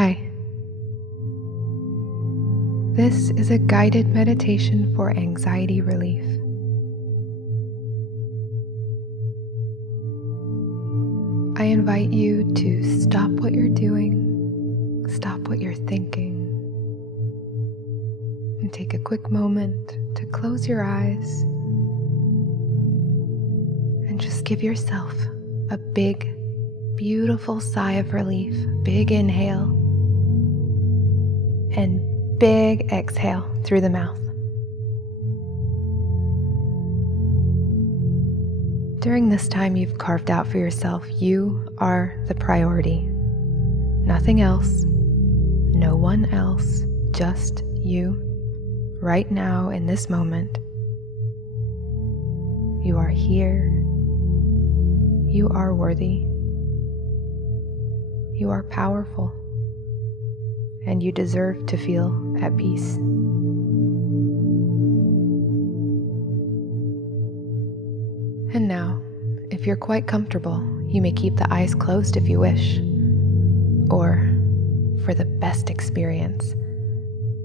Hi. This is a guided meditation for anxiety relief. I invite you to stop what you're doing, stop what you're thinking, and take a quick moment to close your eyes and just give yourself a big, beautiful sigh of relief. Big inhale and big exhale through the mouth. During this time you've carved out for yourself, you are the priority. Nothing else, no one else, just you, right now in this moment. You are here. You are worthy. You are powerful. And you deserve to feel at peace. And now, if you're quite comfortable, you may keep the eyes closed if you wish. Or, for the best experience,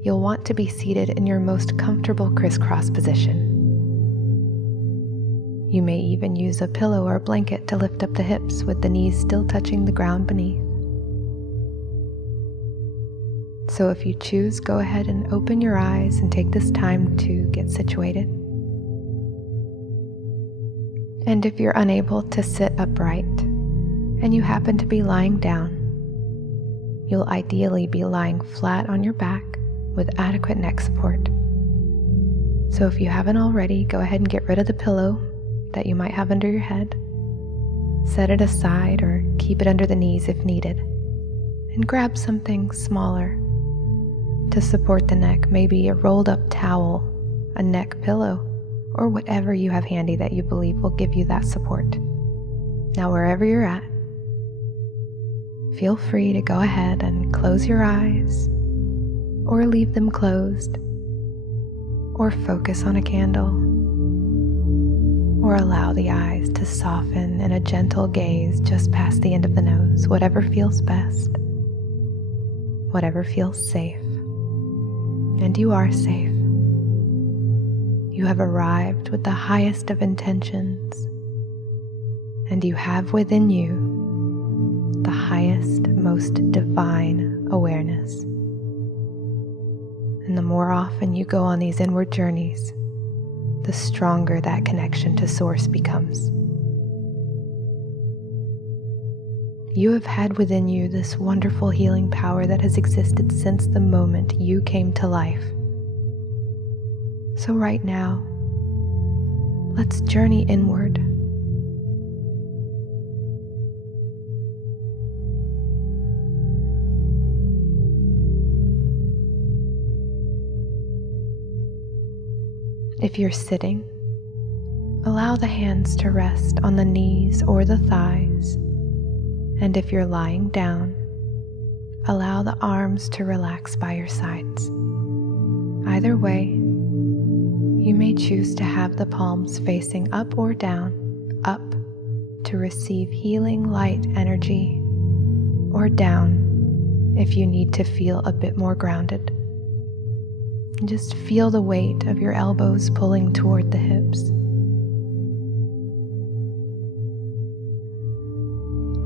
you'll want to be seated in your most comfortable crisscross position. You may even use a pillow or blanket to lift up the hips with the knees still touching the ground beneath. So if you choose, go ahead and open your eyes and take this time to get situated. And if you're unable to sit upright and you happen to be lying down, you'll ideally be lying flat on your back with adequate neck support. So if you haven't already, go ahead and get rid of the pillow that you might have under your head. Set it aside or keep it under the knees if needed. And grab something smaller to support the neck, maybe a rolled up towel, a neck pillow, or whatever you have handy that you believe will give you that support. Now wherever you're at, feel free to go ahead and close your eyes, or leave them closed, or focus on a candle, or allow the eyes to soften in a gentle gaze just past the end of the nose, whatever feels best, whatever feels safe. And you are safe. You have arrived with the highest of intentions, and you have within you the highest, most divine awareness. And the more often you go on these inward journeys, the stronger that connection to Source becomes. You have had within you this wonderful healing power that has existed since the moment you came to life. So right now, let's journey inward. If you're sitting, allow the hands to rest on the knees or the thighs. And if you're lying down, allow the arms to relax by your sides. Either way, you may choose to have the palms facing up or down, up to receive healing light energy, or down if you need to feel a bit more grounded. And just feel the weight of your elbows pulling toward the hips.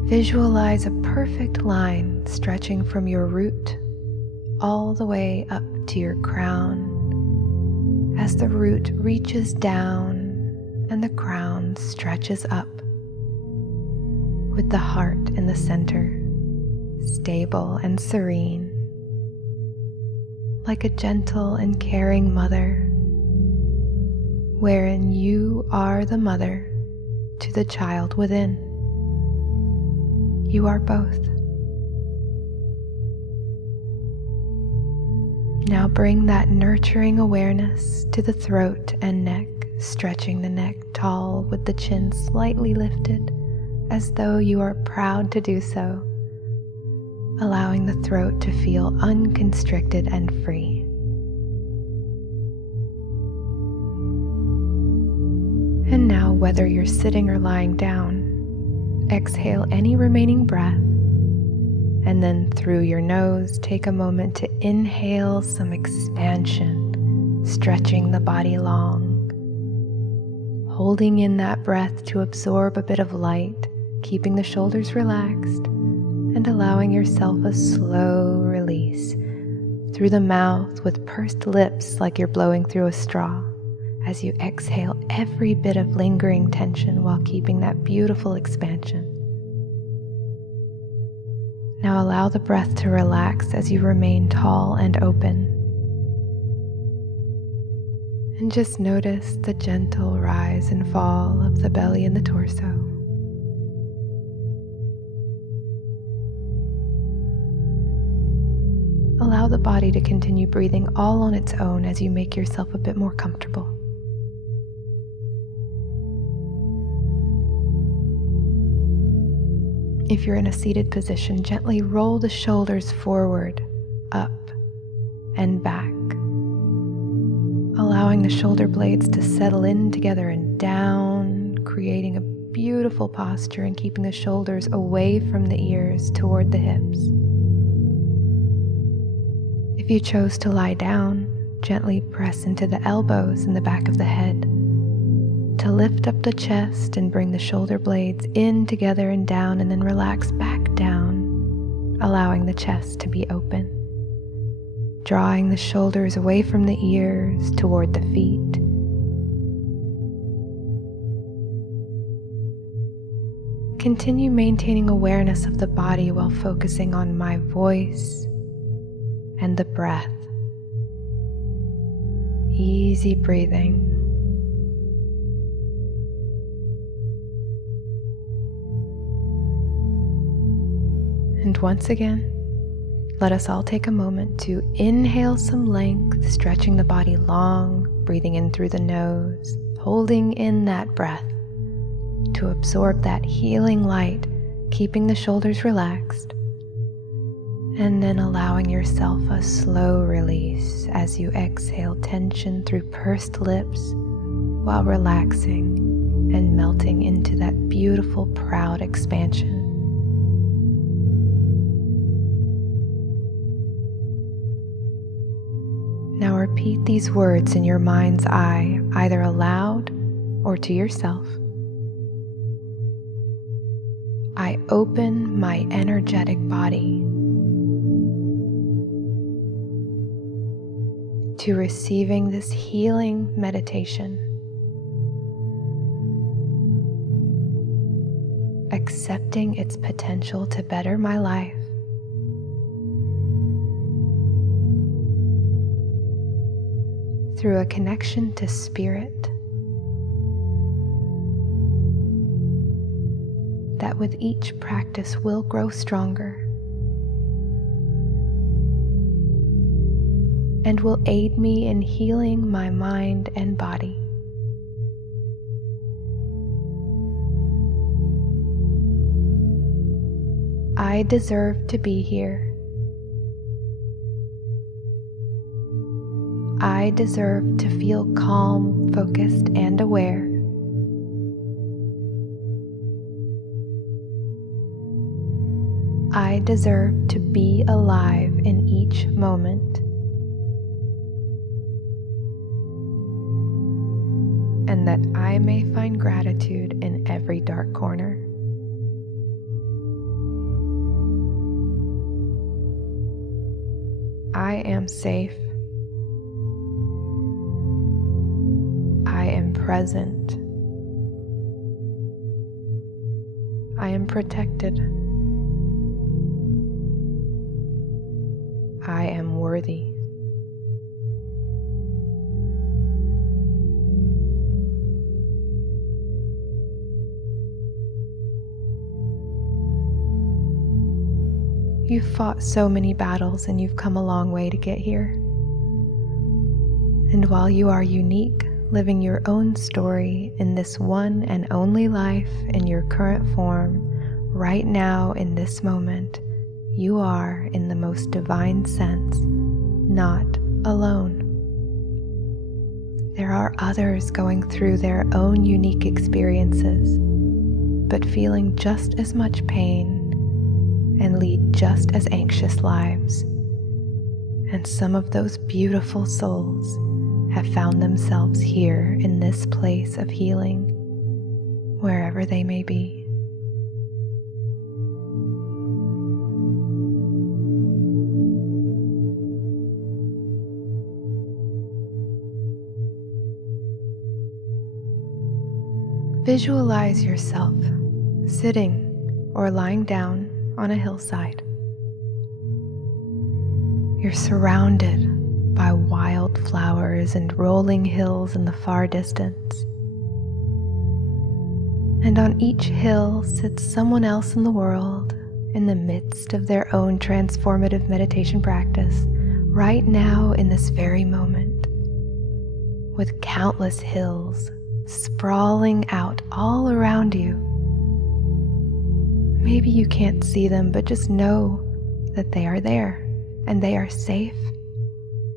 Visualize a perfect line stretching from your root all the way up to your crown as the root reaches down and the crown stretches up, with the heart in the center, stable and serene, like a gentle and caring mother, wherein you are the mother to the child within. You are both. Now bring that nurturing awareness to the throat and neck, stretching the neck tall with the chin slightly lifted as though you are proud to do so, allowing the throat to feel unconstricted and free. And now, whether you're sitting or lying down, exhale any remaining breath And then through your nose, take a moment to inhale some expansion, stretching the body long. Holding in that breath to absorb a bit of light, keeping the shoulders relaxed, and allowing yourself a slow release through the mouth with pursed lips like you're blowing through a straw as you exhale every bit of lingering tension while keeping that beautiful expansion. Now allow the breath to relax as you remain tall and open. And just notice the gentle rise and fall of the belly and the torso. Allow the body to continue breathing all on its own as you make yourself a bit more comfortable. If you're in a seated position, gently roll the shoulders forward, up, and back, allowing the shoulder blades to settle in together and down, creating a beautiful posture and keeping the shoulders away from the ears toward the hips. If you chose to lie down, gently press into the elbows and the back of the head to lift up the chest and bring the shoulder blades in together and down, and then relax back down, allowing the chest to be open, drawing the shoulders away from the ears toward the feet. Continue maintaining awareness of the body while focusing on my voice and the breath. Easy breathing. And once again, let us all take a moment to inhale some length, stretching the body long, breathing in through the nose, holding in that breath to absorb that healing light, keeping the shoulders relaxed, and then allowing yourself a slow release as you exhale tension through pursed lips while relaxing and melting into that beautiful, proud expansion. Now repeat these words in your mind's eye, either aloud or to yourself. I open my energetic body to receiving this healing meditation, accepting its potential to better my life, through a connection to spirit that with each practice will grow stronger and will aid me in healing my mind and body. I deserve to be here. I deserve to feel calm, focused, and aware. I deserve to be alive in each moment. And that I may find gratitude in every dark corner. I am safe. I am present. I am protected. I am worthy. You've fought so many battles and you've come a long way to get here. And while you are unique, living your own story in this one and only life in your current form, right now in this moment, you are, in the most divine sense, not alone. There are others going through their own unique experiences, but feeling just as much pain and lead just as anxious lives. And some of those beautiful souls have found themselves here in this place of healing, wherever they may be. Visualize yourself sitting or lying down on a hillside. You're surrounded by wildflowers and rolling hills in the far distance. And on each hill sits someone else in the world in the midst of their own transformative meditation practice, right now in this very moment, with countless hills sprawling out all around you. Maybe you can't see them, but just know that they are there and they are safe,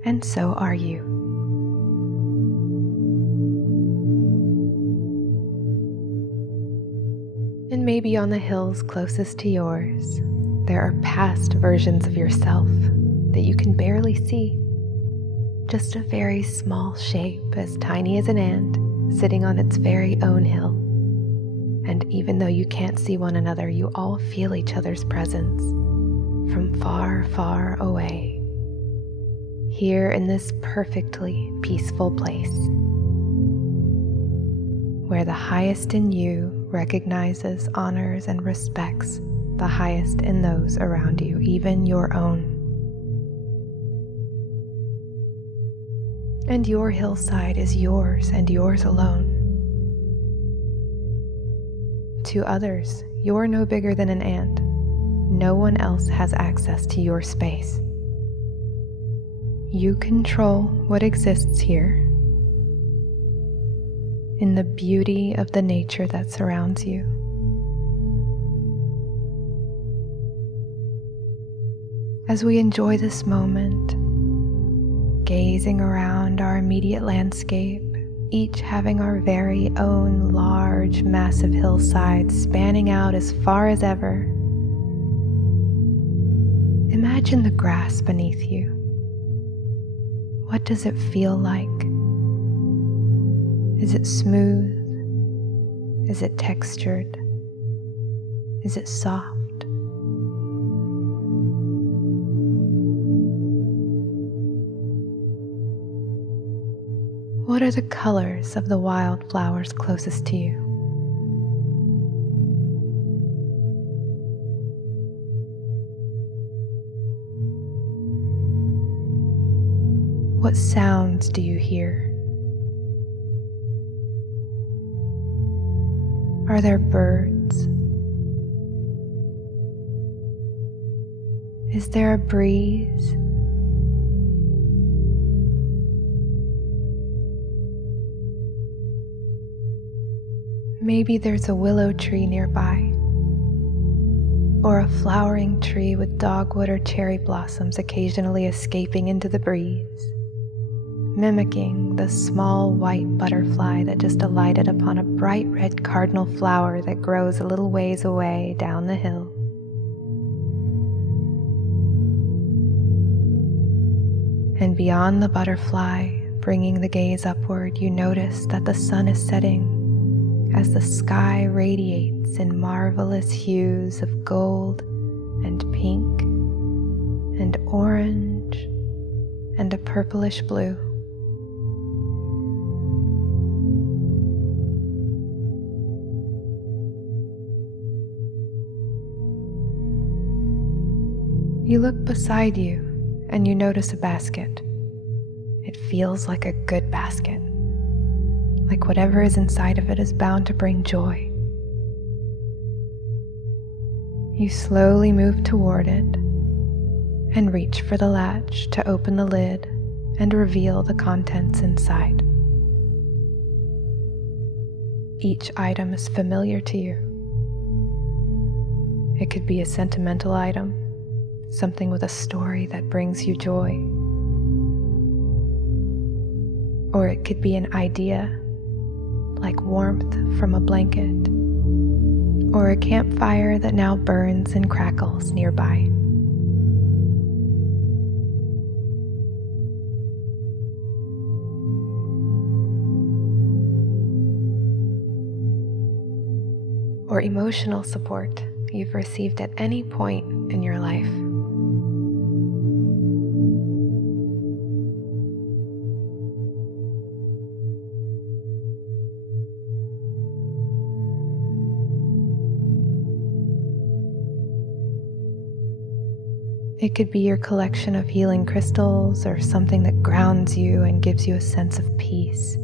and so are you. And maybe on the hills closest to yours, there are past versions of yourself that you can barely see. Just a very small shape, as tiny as an ant, sitting on its very own hill. And even though you can't see one another, you all feel each other's presence from far, far away, here in this perfectly peaceful place, where the highest in you recognizes, honors, and respects the highest in those around you, even your own. And your hillside is yours and yours alone. To others, you're no bigger than an ant. No one else has access to your space. You control what exists here in the beauty of the nature that surrounds you. As we enjoy this moment, gazing around our immediate landscape, each having our very own large, massive hillside spanning out as far as ever, imagine the grass beneath you. What does it feel like? Is it smooth? Is it textured? Is it soft? What are the colors of the wildflowers closest to you? What sounds do you hear? Are there birds? Is there a breeze? Maybe there's a willow tree nearby, or a flowering tree with dogwood or cherry blossoms occasionally escaping into the breeze, mimicking the small white butterfly that just alighted upon a bright red cardinal flower that grows a little ways away down the hill. And beyond the butterfly, bringing the gaze upward, you notice that the sun is setting as the sky radiates in marvelous hues of gold and pink and orange and a purplish blue. You look beside you and you notice a basket. It feels like a good basket, like whatever is inside of it is bound to bring joy. You slowly move toward it and reach for the latch to open the lid and reveal the contents inside. Each item is familiar to you. It could be a sentimental item, something with a story that brings you joy. Or it could be an idea, like warmth from a blanket, or a campfire that now burns and crackles nearby. Or emotional support you've received at any point in your life. It could be your collection of healing crystals or something that grounds you and gives you a sense of peace.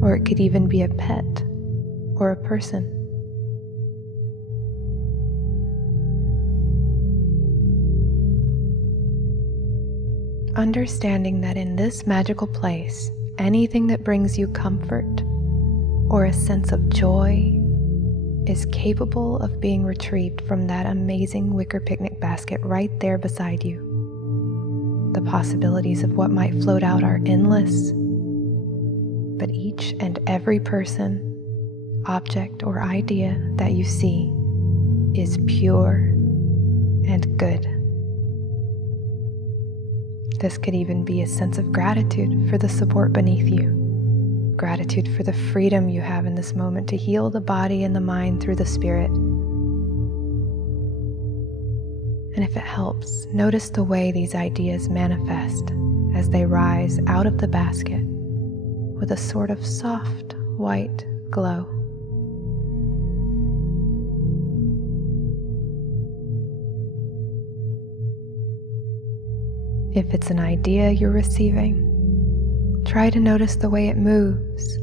Or it could even be a pet or a person. Understanding that in this magical place, anything that brings you comfort or a sense of joy is capable of being retrieved from that amazing wicker picnic basket right there beside you. The possibilities of what might float out are endless, but each and every person, object, or idea that you see is pure and good. This could even be a sense of gratitude for the support beneath you. Gratitude for the freedom you have in this moment to heal the body and the mind through the spirit. And if it helps, notice the way these ideas manifest as they rise out of the basket with a sort of soft white glow. If it's an idea you're receiving, try to notice the way it moves,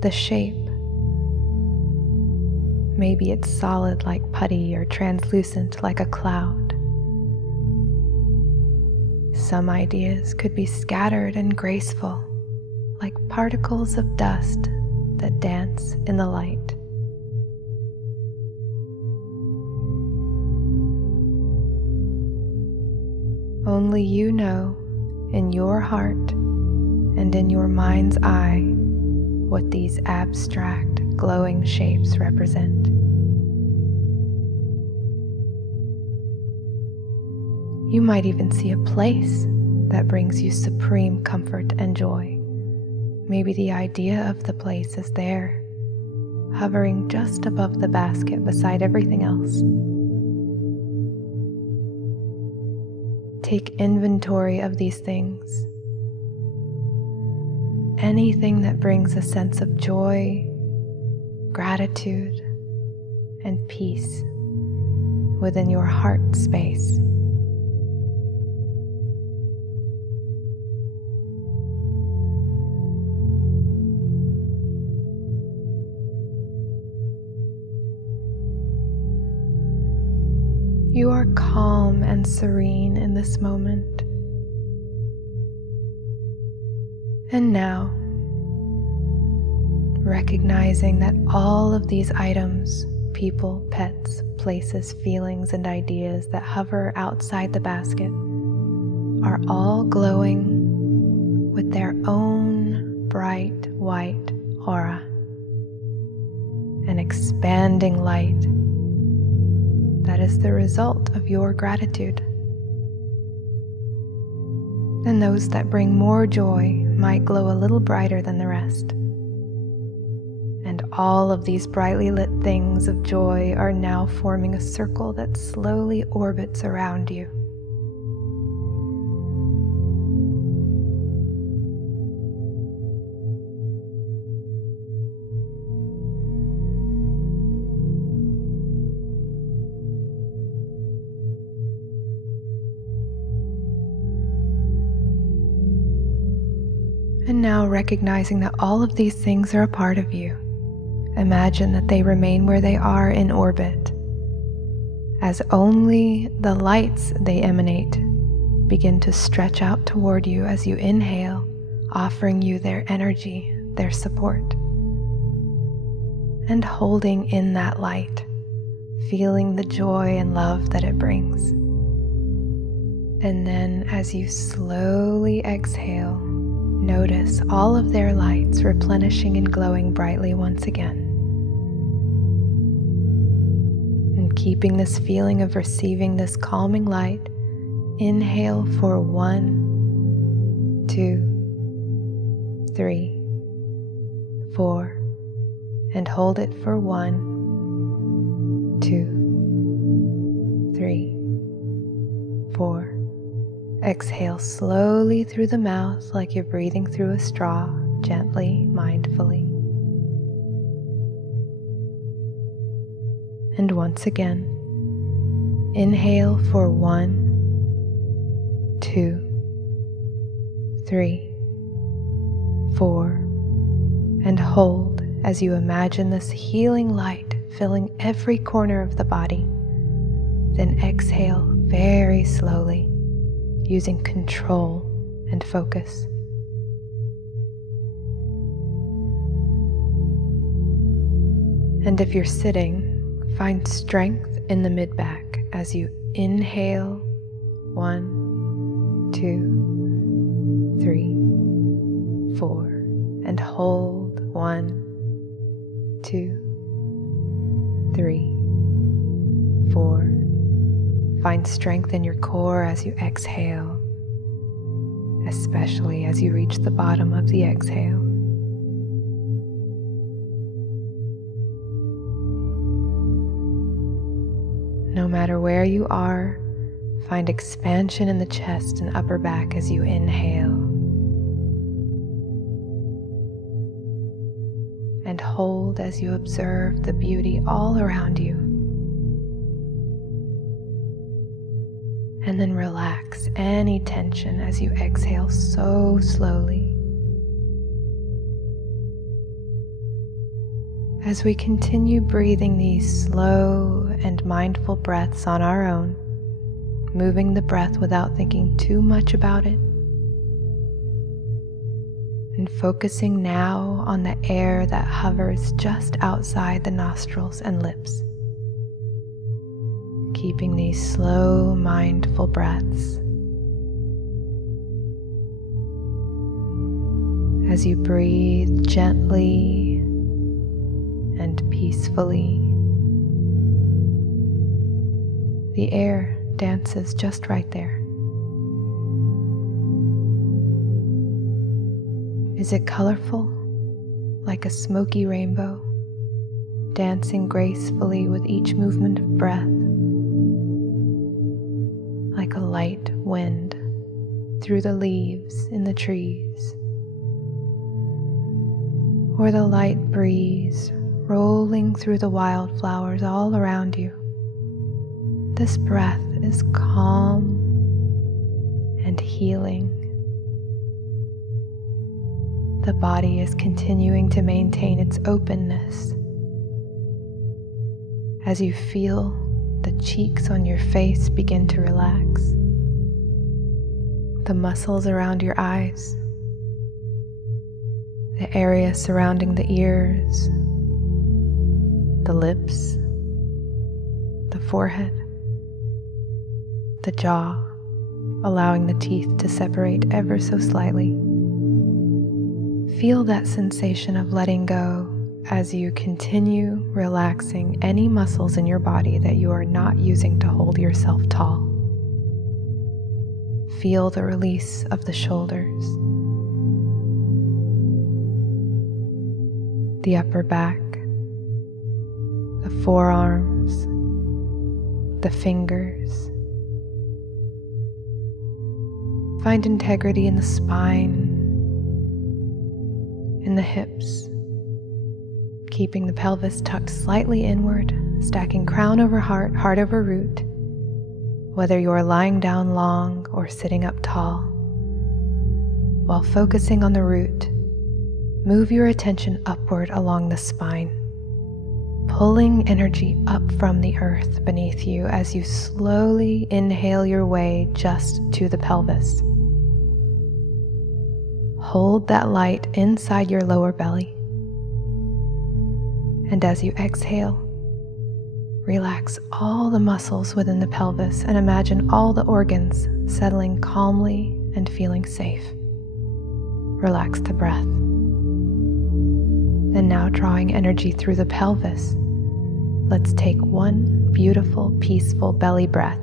the shape. Maybe it's solid like putty or translucent like a cloud. Some ideas could be scattered and graceful, like particles of dust that dance in the light. Only you know in your heart and in your mind's eye what these abstract, glowing shapes represent. You might even see a place that brings you supreme comfort and joy. Maybe the idea of the place is there, hovering just above the basket beside everything else. Take inventory of these things. Anything that brings a sense of joy, gratitude, and peace within your heart space. You are calm and serene in this moment. And now, recognizing that all of these items, people, pets, places, feelings, and ideas that hover outside the basket are all glowing with their own bright white aura, an expanding light that is the result of your gratitude. And those that bring more joy might glow a little brighter than the rest. And all of these brightly lit things of joy are now forming a circle that slowly orbits around you. And now, recognizing that all of these things are a part of you, imagine that they remain where they are in orbit, as only the lights they emanate begin to stretch out toward you as you inhale, offering you their energy, their support. And holding in that light, feeling the joy and love that it brings. And then as you slowly exhale, Notice all of their lights replenishing and glowing brightly once again. And keeping this feeling of receiving this calming light, inhale for 1, 2, 3, 4, and hold it for 1, 2, 3, 4. Exhale slowly through the mouth like you're breathing through a straw, gently, mindfully. And once again, inhale for 1, 2, 3, 4, and hold as you imagine this healing light filling every corner of the body. Then exhale very slowly, using control and focus. And if you're sitting, find strength in the mid-back as you inhale 1, 2, 3, 4, and hold 1, 2, 3, 4. Find strength in your core as you exhale, especially as you reach the bottom of the exhale. No matter where you are, find expansion in the chest and upper back as you inhale. And hold as you observe the beauty all around you. And then relax any tension as you exhale so slowly. As we continue breathing these slow and mindful breaths on our own, moving the breath without thinking too much about it, and focusing now on the air that hovers just outside the nostrils and lips. Keeping these slow, mindful breaths. As you breathe gently and peacefully, the air dances just right there. Is it colorful, like a smoky rainbow, dancing gracefully with each movement of breath? Like a light wind through the leaves in the trees, or the light breeze rolling through the wildflowers all around you. This breath is calm and healing. The body is continuing to maintain its openness as you feel the cheeks on your face begin to relax, the muscles around your eyes, the area surrounding the ears, the lips, the forehead, the jaw, allowing the teeth to separate ever so slightly. Feel that sensation of letting go as you continue relaxing any muscles in your body that you are not using to hold yourself tall. Feel the release of the shoulders, the upper back, the forearms, the fingers. Find integrity in the spine, in the hips, keeping the pelvis tucked slightly inward, stacking crown over heart, heart over root, whether you are lying down long or sitting up tall. While focusing on the root, move your attention upward along the spine, pulling energy up from the earth beneath you as you slowly inhale your way just to the pelvis. Hold that light inside your lower belly. And as you exhale, relax all the muscles within the pelvis and imagine all the organs settling calmly and feeling safe. relax the breath. And now drawing energy through the pelvis, let's take one beautiful, peaceful belly breath.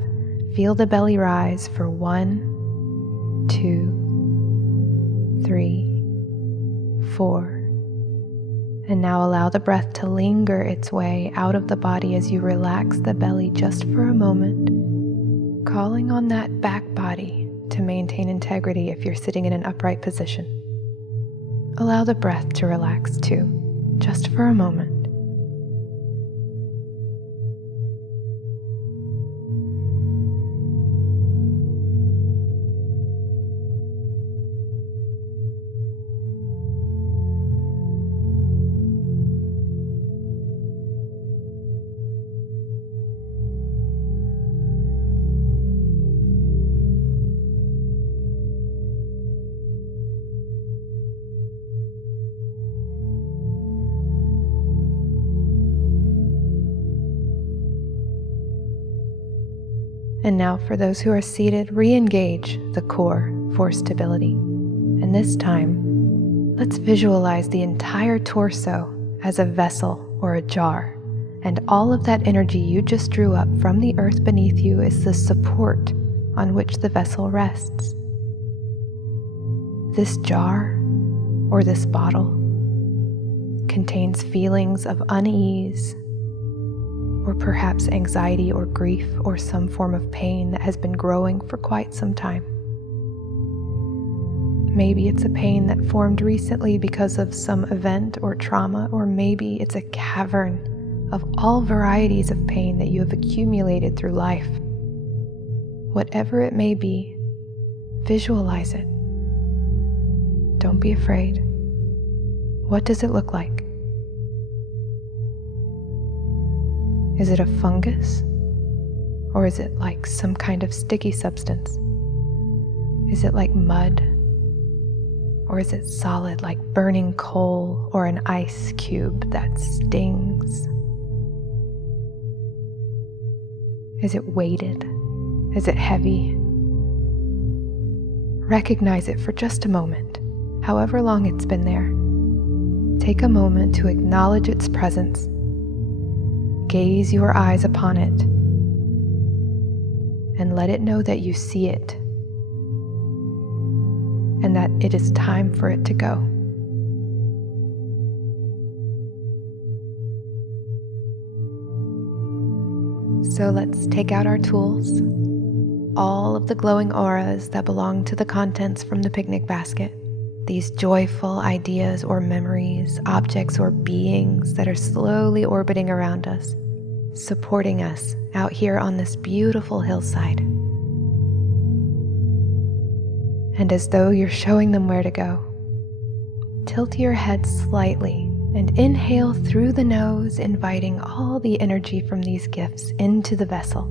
Feel the belly rise for 1, 2, 3, 4. And now allow the breath to linger its way out of the body as you relax the belly just for a moment, calling on that back body to maintain integrity if you're sitting in an upright position. Allow the breath to relax too, just for a moment. And now for those who are seated, re-engage the core for stability. And this time, let's visualize the entire torso as a vessel or a jar. And all of that energy you just drew up from the earth beneath you is the support on which the vessel rests. This jar or this bottle contains feelings of unease, or perhaps anxiety or grief or some form of pain that has been growing for quite some time. Maybe it's a pain that formed recently because of some event or trauma, or maybe it's a cavern of all varieties of pain that you have accumulated through life. Whatever it may be, visualize it. Don't be afraid. What does it look like? Is it a fungus? Or is it like some kind of sticky substance? Is it like mud? Or is it solid like burning coal or an ice cube that stings? Is it weighted? Is it heavy? Recognize it for just a moment, however long it's been there. Take a moment to acknowledge its presence. Gaze your eyes upon it and let it know that you see it and that it is time for it to go. So let's take out our tools, all of the glowing auras that belong to the contents from the picnic basket. These joyful ideas or memories, objects or beings that are slowly orbiting around us, supporting us out here on this beautiful hillside. And as though you're showing them where to go, tilt your head slightly and inhale through the nose, inviting all the energy from these gifts into the vessel.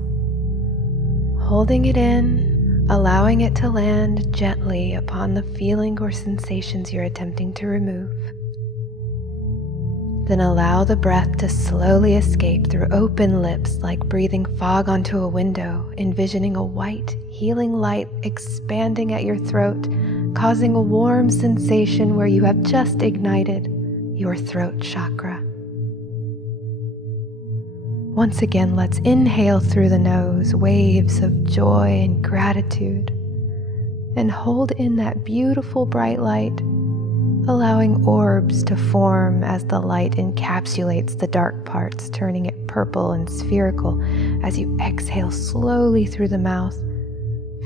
Holding it in, allowing it to land gently upon the feeling or sensations you're attempting to remove. Then allow the breath to slowly escape through open lips, like breathing fog onto a window, envisioning a white, healing light expanding at your throat, causing a warm sensation where you have just ignited your throat chakra. Once again, let's inhale through the nose, waves of joy and gratitude, and hold in that beautiful bright light, allowing orbs to form as the light encapsulates the dark parts, turning it purple and spherical as you exhale slowly through the mouth,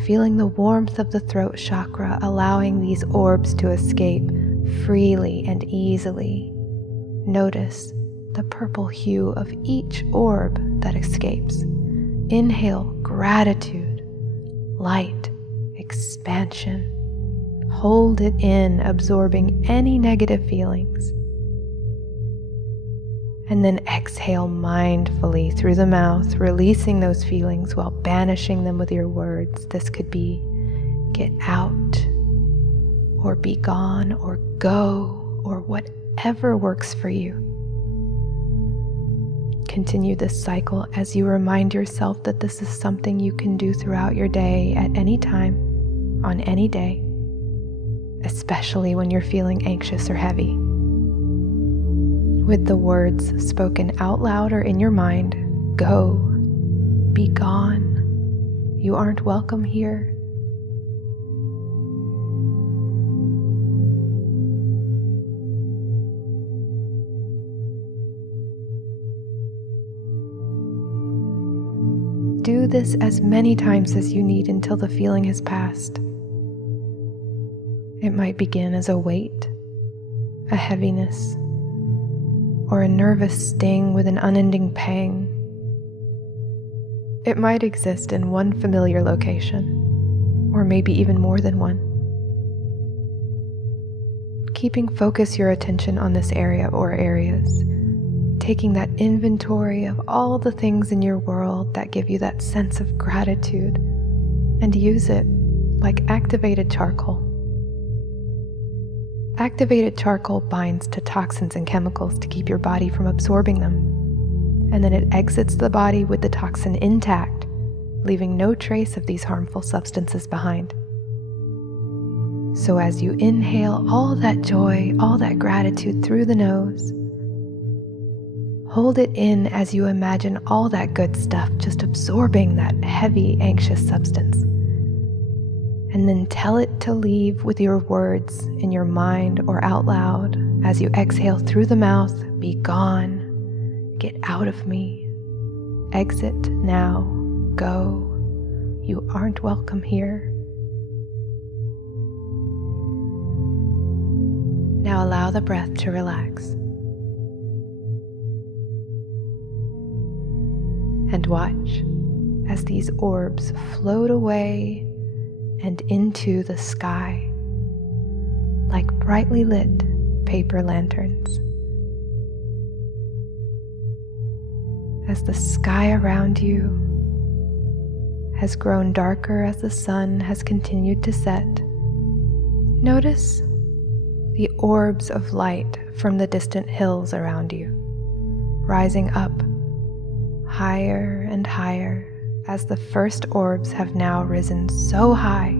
feeling the warmth of the throat chakra, allowing these orbs to escape freely and easily. Notice the purple hue of each orb that escapes. Inhale gratitude, light, expansion. Hold it in, absorbing any negative feelings. And then exhale mindfully through the mouth, releasing those feelings while banishing them with your words. This could be get out, or be gone, or go, or whatever works for you. Continue this cycle as you remind yourself that this is something you can do throughout your day at any time, on any day, especially when you're feeling anxious or heavy. With the words spoken out loud or in your mind, go, be gone, you aren't welcome here. Do this as many times as you need until the feeling has passed. It might begin as a weight, a heaviness, or a nervous sting with an unending pang. It might exist in one familiar location, or maybe even more than one. Focus your attention on this area or areas, taking that inventory of all the things in your world that give you that sense of gratitude, and use it like activated charcoal. Activated charcoal binds to toxins and chemicals to keep your body from absorbing them, and then it exits the body with the toxin intact, leaving no trace of these harmful substances behind. So as you inhale all that joy, all that gratitude through the nose, hold it in as you imagine all that good stuff just absorbing that heavy, anxious substance. And then tell it to leave with your words in your mind or out loud as you exhale through the mouth, be gone, get out of me, exit now, go, you aren't welcome here. Now allow the breath to relax. And watch as these orbs float away and into the sky like brightly lit paper lanterns. As the sky around you has grown darker as the sun has continued to set, notice the orbs of light from the distant hills around you, rising up higher and higher as the first orbs have now risen so high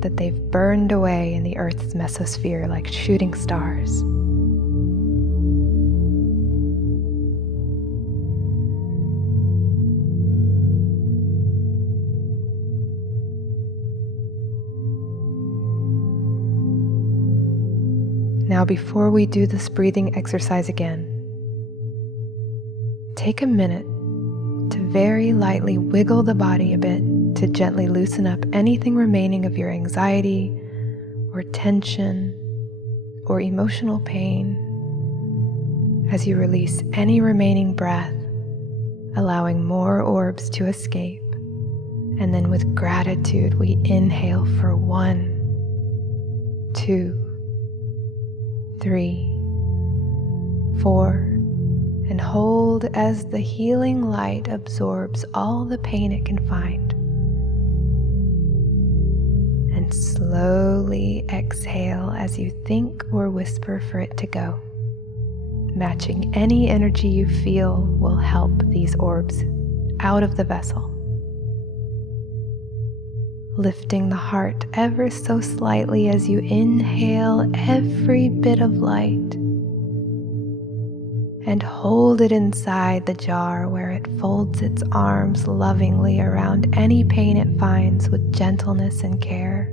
that they've burned away in the Earth's mesosphere like shooting stars. Now, before we do this breathing exercise again, take a minute to very lightly wiggle the body a bit to gently loosen up anything remaining of your anxiety or tension or emotional pain as you release any remaining breath, allowing more orbs to escape. And then with gratitude, we inhale for 1, 2, 3, 4, and hold as the healing light absorbs all the pain it can find. And slowly exhale as you think or whisper for it to go. Matching any energy you feel will help these orbs out of the vessel. Lifting the heart ever so slightly as you inhale every bit of light, and hold it inside the jar where it folds its arms lovingly around any pain it finds with gentleness and care.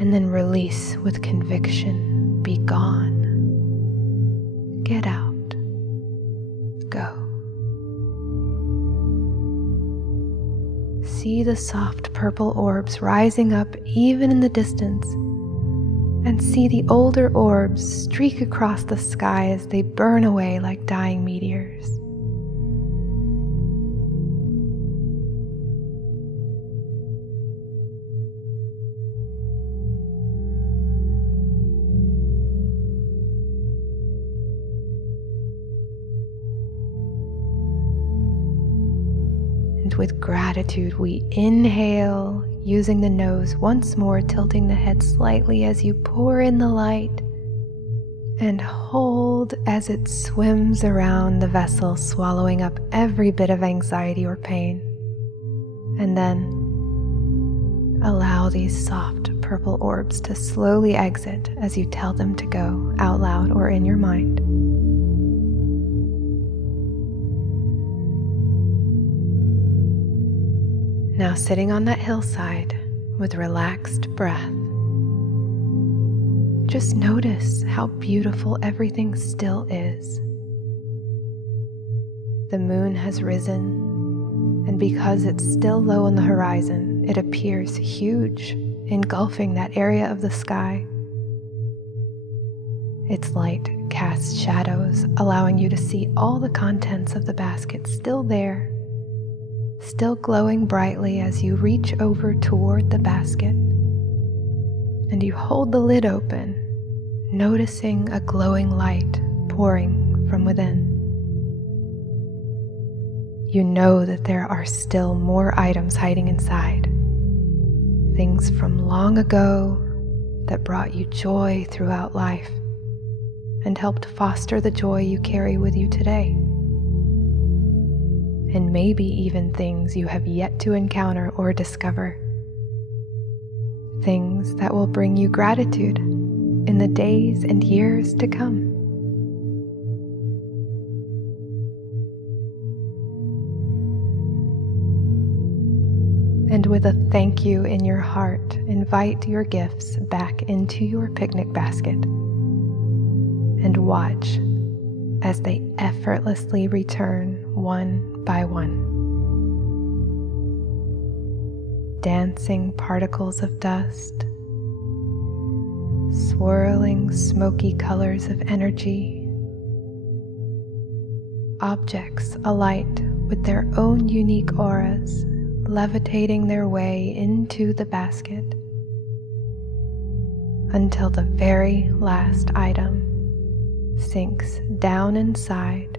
And then release with conviction, be gone, get out, go. See the soft purple orbs rising up even in the distance, and see the older orbs streak across the sky as they burn away like dying meteors. And with gratitude, we inhale, using the nose once more, tilting the head slightly as you pour in the light, and hold as it swims around the vessel, swallowing up every bit of anxiety or pain. And then allow these soft purple orbs to slowly exit as you tell them to go out loud or in your mind. Now sitting on that hillside with relaxed breath, just notice how beautiful everything still is. The moon has risen, and because it's still low on the horizon, it appears huge, engulfing that area of the sky. Its light casts shadows, allowing you to see all the contents of the basket still there, still glowing brightly as you reach over toward the basket. And you hold the lid open, noticing a glowing light pouring from within. You know that there are still more items hiding inside, things from long ago that brought you joy throughout life and helped foster the joy you carry with you today. And maybe even things you have yet to encounter or discover. Things that will bring you gratitude in the days and years to come. And with a thank you in your heart, invite your gifts back into your picnic basket and watch as they effortlessly return one by one. Dancing particles of dust, swirling smoky colors of energy, objects alight with their own unique auras, levitating their way into the basket until the very last item sinks down inside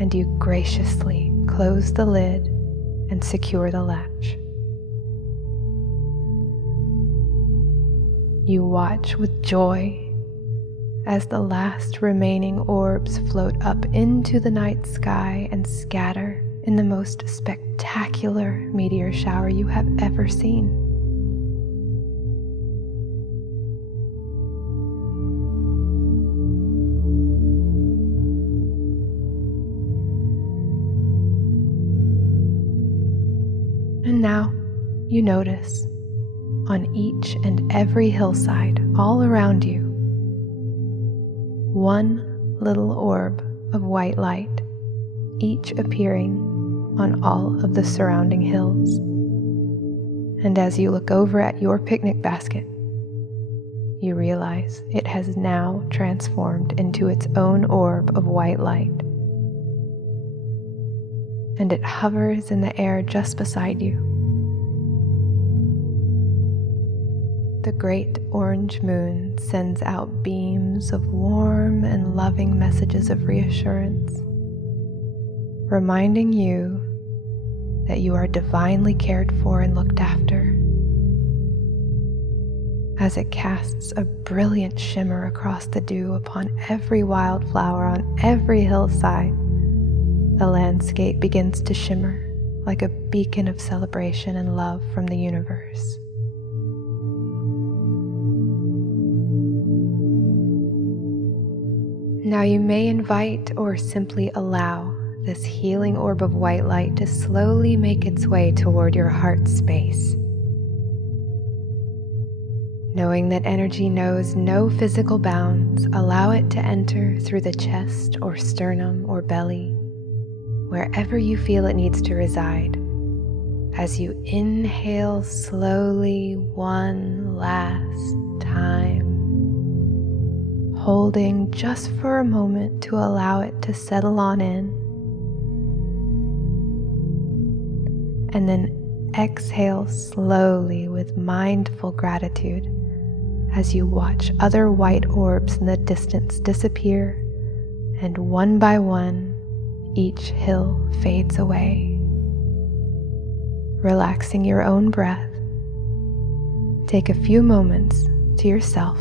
and you graciously close the lid and secure the latch. You watch with joy as the last remaining orbs float up into the night sky and scatter in the most spectacular meteor shower you have ever seen. And now you notice on each and every hillside all around you, one little orb of white light, each appearing on all of the surrounding hills. And as you look over at your picnic basket, you realize it has now transformed into its own orb of white light. And it hovers in the air just beside you. The great orange moon sends out beams of warm and loving messages of reassurance, reminding you that you are divinely cared for and looked after. As it casts a brilliant shimmer across the dew upon every wildflower on every hillside, the landscape begins to shimmer like a beacon of celebration and love from the universe. Now you may invite or simply allow this healing orb of white light to slowly make its way toward your heart space. Knowing that energy knows no physical bounds, allow it to enter through the chest or sternum or belly, wherever you feel it needs to reside, as you inhale slowly one last time, holding just for a moment to allow it to settle on in, and then exhale slowly with mindful gratitude as you watch other white orbs in the distance disappear, and one by one, each hill fades away. Relaxing your own breath, take a few moments to yourself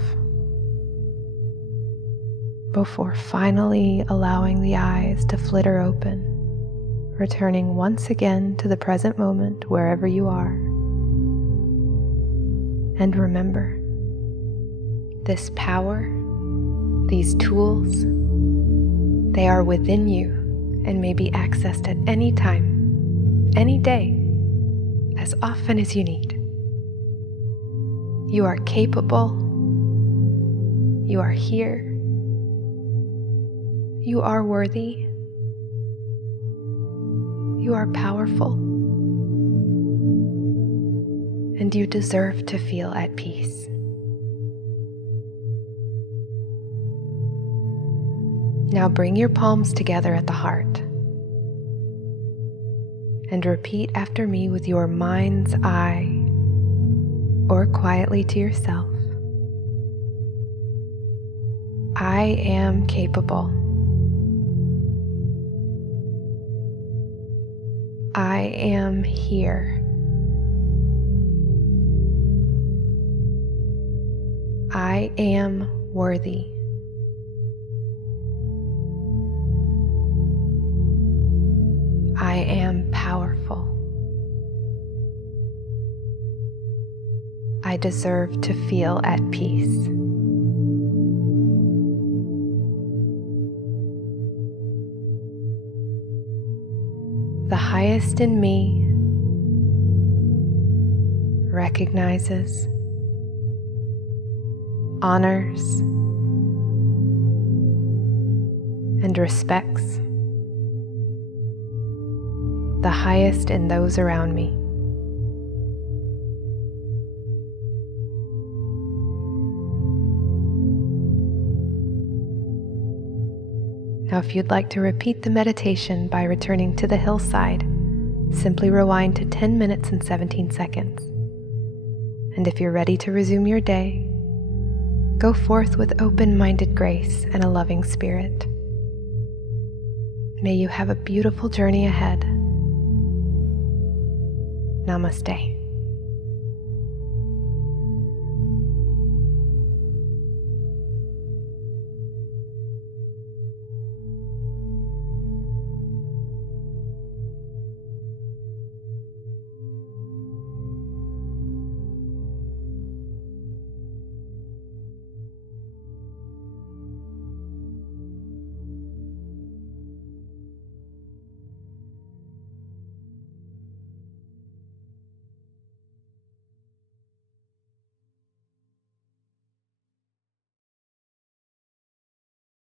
before finally allowing the eyes to flitter open, returning once again to the present moment wherever you are. And remember, this power, these tools, they are within you and may be accessed at any time, any day, as often as you need. You are capable. You are here. You are worthy. You are powerful. And you deserve to feel at peace. Now bring your palms together at the heart and repeat after me with your mind's eye or quietly to yourself. I am capable. I am here. I am worthy. I am powerful. I deserve to feel at peace. The highest in me recognizes, honors, and respects the highest in those around me. Now, if you'd like to repeat the meditation by returning to the hillside, simply rewind to 10 minutes and 17 seconds. And if you're ready to resume your day, go forth with open-minded grace and a loving spirit. May you have a beautiful journey ahead. Namaste.